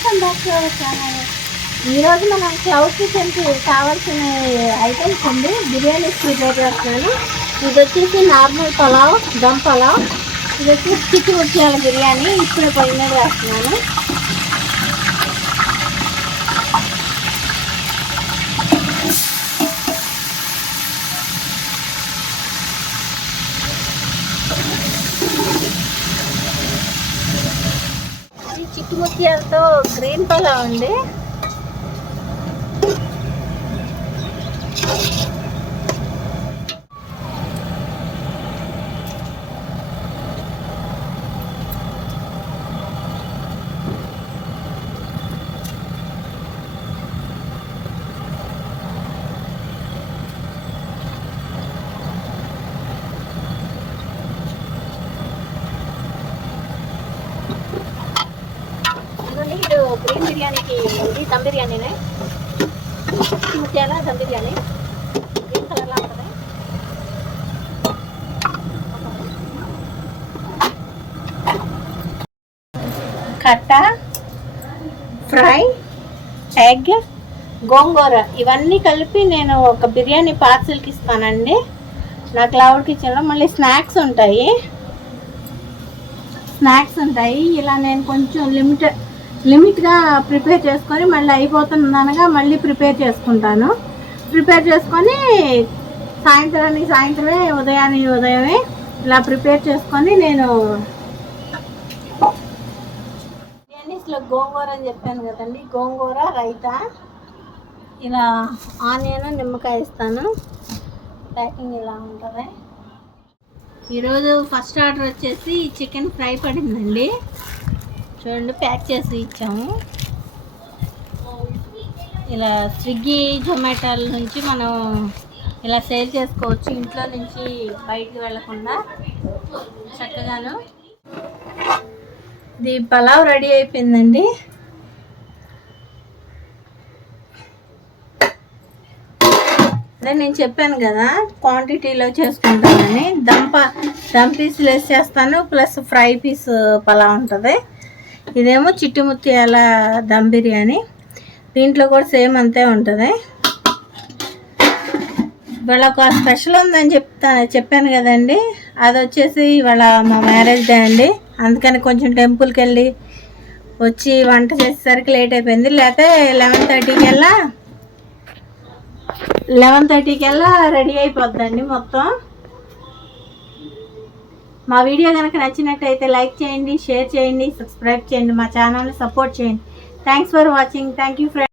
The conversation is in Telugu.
Welcome back to our channel ఈరోజు మనం క్లౌడ్ కిచెన్కి కావాల్సిన ఐటమ్స్ ఉంది బిర్యానీ ప్రిపేర్ చేస్తున్నాను. ఇది వచ్చేసి నార్మల్ పలావ్ దమ్ పలావ్. ఇది వచ్చేసి చికెన్ ముత్యాల బిర్యానీ. ఇప్పుడు పొయ్యి మీద వేస్తున్నాను. చిట్టుముత్యాలతో గ్రీన్ పలా ఉంది ఇదిగోండి ఇది గ్రీన్ బిర్యానీకి ఇది దమ్ బిర్యానీనే. చిట్టి దమ్ బిర్యానీ. గ్రీన్ ఉంటుంది? కట్ట ఫ్రై ఎగ్ గోంగూర. ఇవన్నీ కలిపి నేను ఒక బిర్యానీ పార్సిల్కి ఇస్తానండి. నా క్లౌడ్ కిచెన్లో మళ్ళీ స్నాక్స్ ఉంటాయి. స్నాక్స్ ఉంటాయి. ఇలా నేను కొంచెం లిమిట్ లిమిట్గా ప్రిపేర్ చేసుకొని మళ్ళీ అయిపోతుందనగా మళ్ళీ ప్రిపేర్ చేసుకుంటాను. ప్రిపేర్ చేసుకొని సాయంత్రానికి సాయంత్రమే ఉదయానికి ఉదయమే ఇలా ప్రిపేర్ చేసుకొని నేను బిర్యానీస్లో గోంగూర అని చెప్పాను కదండి. గోంగూర రైతా ఇలా ఆనియన్ నిమ్మకాయ ఇస్తాను. ప్యాకింగ్ ఇలా ఉంటుంది? ఈరోజు ఫస్ట్ ఆర్డర్ వచ్చేసి చికెన్ ఫ్రై పడిందండి. చూడండి ప్యాక్ చేసి ఇచ్చాము. ఇలా స్విగ్గీ జొమాటోల నుంచి మనం ఇలా సేల్ చేసుకోవచ్చు. ఇంట్లో నుంచి బయటికి వెళ్ళకుండా చక్కగాను. ఇది పలావ్ రెడీ అయిపోయిందండి. అదే నేను చెప్పాను కదా క్వాంటిటీలో చేసుకుంటానని. దంప దమ్ పీసులు వేసేస్తాను ప్లస్ ఫ్రై పీస్ పలావ్ ఉంటుంది. ఇదేమో చిట్టి ముత్యాల దమ్ బిర్యానీ. దీంట్లో కూడా సేమ్ అంతే ఉంటుంది. ఇవాళ ఒక స్పెషల్ ఉందని చెప్తా చెప్పాను కదండి. అది వచ్చేసి ఇవాళ మా మ్యారేజ్ డే అండి. అందుకని కొంచెం టెంపుల్కి వెళ్ళి వచ్చి వంట చేసేసరికి లేట్ అయిపోయింది. లేకపోతే లెవెన్ థర్టీకి వెళ్ళా. లెవెన్ థర్టీకి వెళ్ళా రెడీ అయిపోద్దండి మొత్తం. మా వీడియో కనుక నచ్చినట్టయితే లైక్ చేయండి షేర్ చేయండి సబ్స్క్రైబ్ చేయండి మా ఛానల్ని సపోర్ట్ చేయండి. Thanks for watching thank you friend